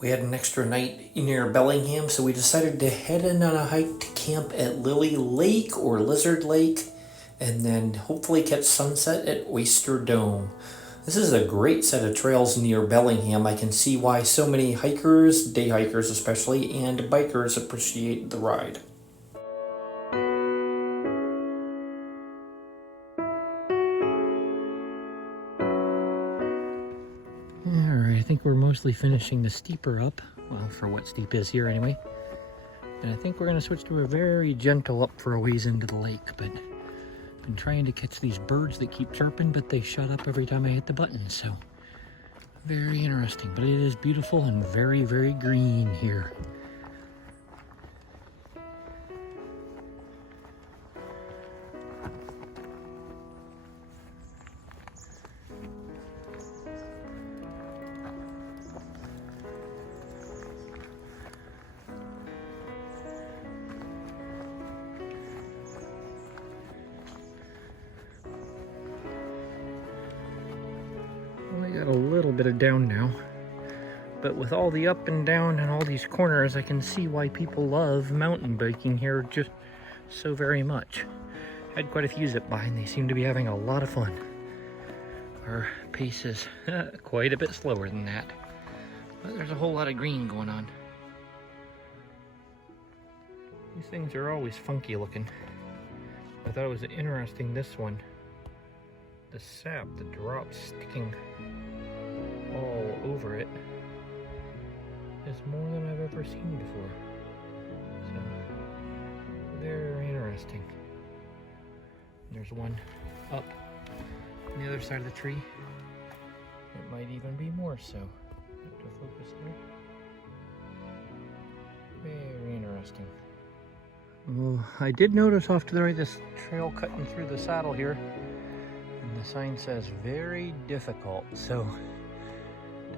We had an extra night near Bellingham, so we decided to head in on a hike to camp at Lily Lake or Lizard Lake, and then hopefully catch sunset at Oyster Dome. This is a great set of trails near Bellingham. I can see why so many hikers, day hikers especially, and bikers appreciate the ride. Alright, I think we're mostly finishing the steeper up. Well, for what steep is here anyway. And I think we're going to switch to a very gentle up for a ways into the lake. But I've been trying to catch these birds that keep chirping, but they shut up every time I hit the button. So, very interesting. But it is beautiful and very, very green here. I got a little bit of down now, but with all the up and down and all these corners, I can see why people love mountain biking here just so very much. Had quite a few zip by and they seem to be having a lot of fun. Our pace is quite a bit slower than that, but there's a whole lot of green going on. These things are always funky looking. I thought it was interesting, this one. The sap that drops sticking all over it is more than I've ever seen before. So, very interesting. There's one up on the other side of the tree. It might even be more so. To focus there. Very interesting. Well, I did notice off to the right this trail cutting through the saddle here. And the sign says very difficult, so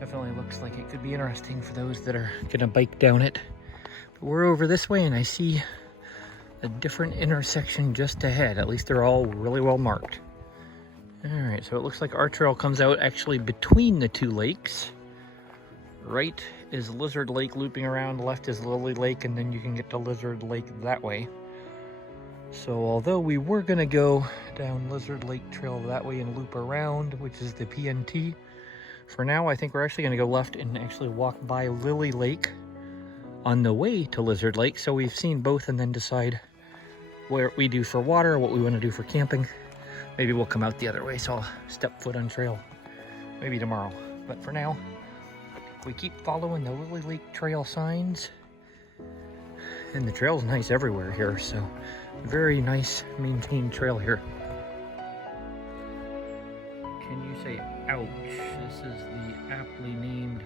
definitely looks like it could be interesting for those that are gonna bike down it. But we're over this way and I see a different intersection just ahead. At least they're all really well marked. All right, so it looks like our trail comes out actually between the two lakes. Right is Lizard Lake looping around, left is Lily Lake, and then you can get to Lizard Lake that way. So although we were gonna go down Lizard Lake Trail that way and loop around, which is the PNT, for now I think we're actually gonna go left and actually walk by Lily Lake on the way to Lizard Lake. So we've seen both and then decide what we do for water, what we wanna do for camping. Maybe we'll come out the other way, so I'll step foot on trail maybe tomorrow. But for now, we keep following the Lily Lake Trail signs. And the trail's nice everywhere here, so very nice maintained trail here. Can you say ouch? This is the aptly named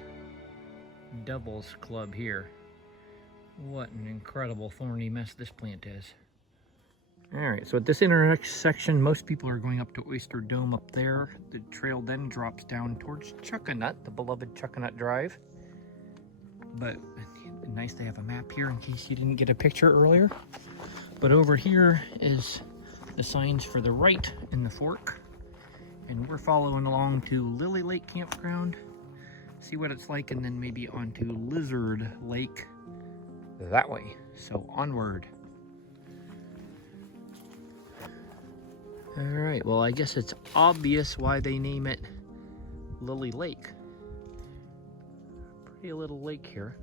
Devil's Club here. What an incredible thorny mess this plant is. Alright, so at this intersection, most people are going up to Oyster Dome up there. The trail then drops down towards Chuckanut, the beloved Chuckanut Drive. But nice to have a map here in case you didn't get a picture earlier. But over here is the signs for the right in the fork. And we're following along to Lily Lake Campground. See what it's like, and then maybe onto Lizard Lake that way. So onward. Alright, well I guess it's obvious why they name it Lily Lake. Pretty little lake here.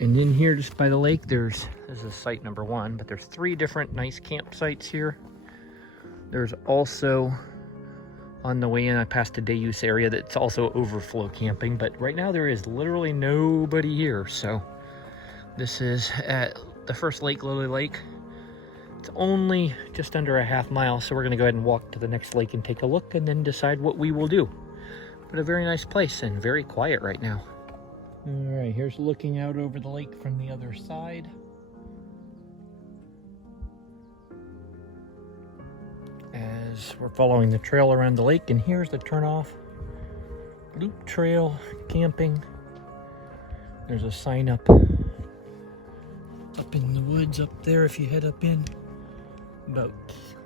And in here just by the lake, this is site number 1, but there's 3 different nice campsites here. There's also, on the way in, I passed a day use area that's also overflow camping, but right now there is literally nobody here, so this is at the first lake, Lily Lake. It's only just under a half mile, so we're gonna go ahead and walk to the next lake and take a look and then decide what we will do. But a very nice place and very quiet right now. All right, here's looking out over the lake from the other side. As we're following the trail around the lake, and here's the turnoff. Loop trail, camping. There's a sign up in the woods up there if you head up in. About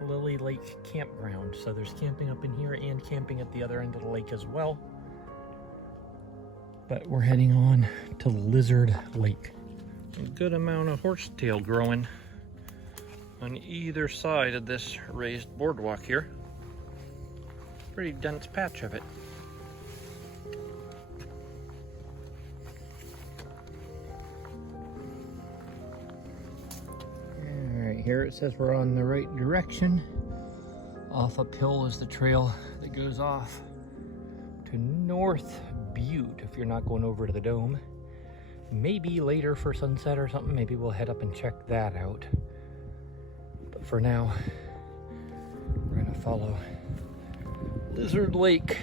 Lily Lake Campground. So there's camping up in here and camping at the other end of the lake as well. But we're heading on to Lizard Lake. A good amount of horsetail growing on either side of this raised boardwalk here. Pretty dense patch of it. Alright, here it says we're on the right direction. Off uphill is the trail that goes off to North Butte if you're not going over to the dome. Maybe later for sunset or something, maybe we'll head up and check that out. But for now, we're gonna follow Lizard Lake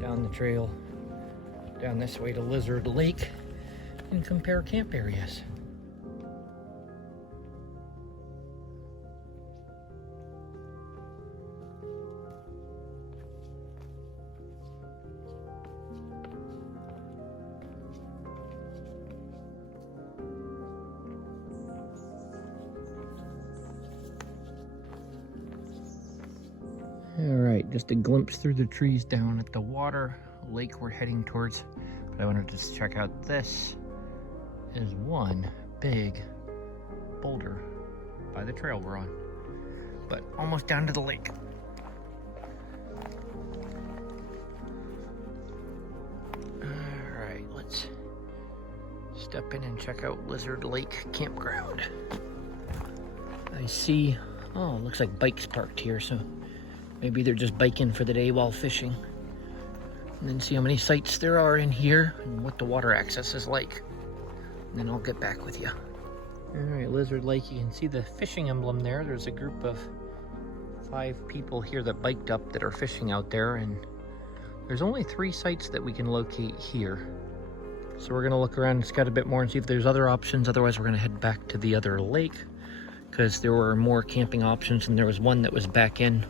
down the trail, down this way to Lizard Lake, and compare camp areas. Alright, just a glimpse through the trees down at the water lake we're heading towards. But I wanted to just check out, this is one big boulder by the trail we're on. But almost down to the lake. Alright, let's step in and check out Lizard Lake Campground. I see, oh, it looks like bikes parked here, so maybe they're just biking for the day while fishing. And then see how many sites there are in here and what the water access is like. And then I'll get back with you. Alright, Lizard Lake, you can see the fishing emblem there. There's a group of 5 people here that biked up that are fishing out there, and there's only 3 sites that we can locate here. So we're gonna look around and scout a bit more and see if there's other options. Otherwise, we're gonna head back to the other lake because there were more camping options, and there was one that was back in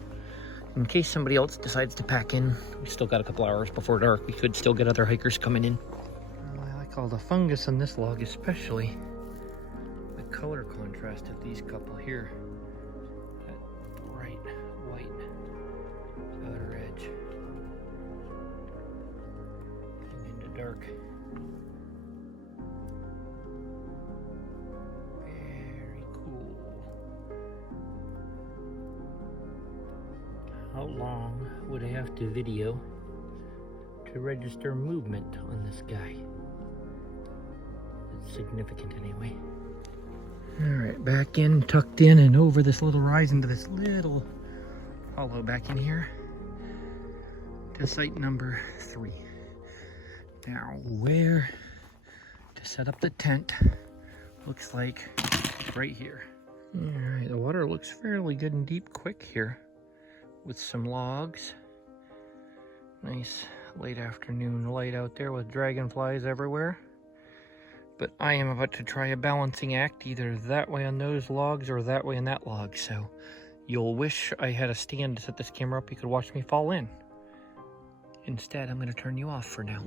case somebody else decides to pack in. We still got a couple hours before dark. We could still get other hikers coming in. I like all the fungus on this log, especially the color contrast of these couple here. That bright white outer edge and into dark. Very cool. How long would I have to video to register movement on this guy? It's significant anyway. Alright, back in, tucked in, and over this little rise into this little hollow back in here to site number 3. Now, where to set up the tent looks like right here. Alright, the water looks fairly good and deep quick here, with some logs. Nice late afternoon light out there with dragonflies everywhere. But I am about to try a balancing act, either that way on those logs or that way on that log. So you'll wish I had a stand to set this camera up. You could watch me fall in. Instead, I'm going to turn you off for now.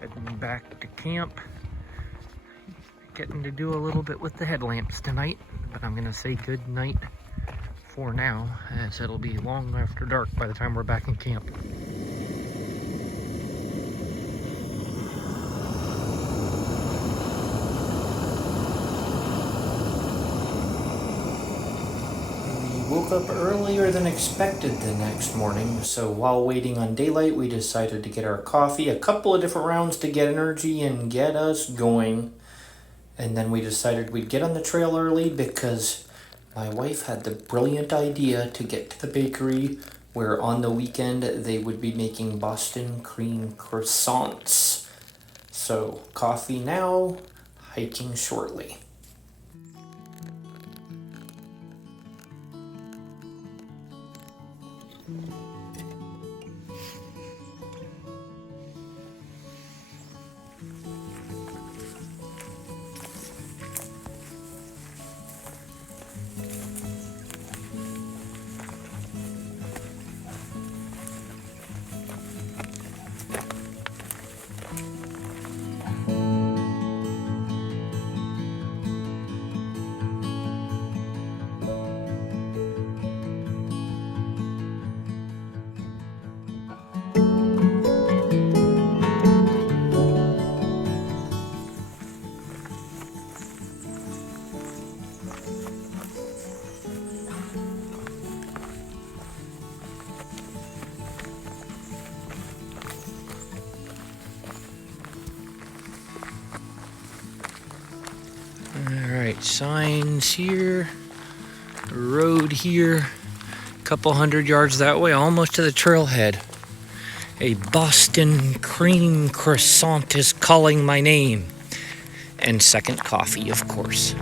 Heading back to camp. Getting to do a little bit with the headlamps tonight, but I'm gonna say good night for now, as it'll be long after dark by the time we're back in camp. woke up earlier than expected the next morning, so while waiting on daylight, we decided to get our coffee, a couple of different rounds to get energy and get us going. And then we decided we'd get on the trail early because my wife had the brilliant idea to get to the bakery where on the weekend they would be making Boston cream croissants. So, coffee now, hiking shortly. Alright, signs here, road here, a couple 100 yards that way, almost to the trailhead. A Boston cream croissant is calling my name. And second coffee, of course.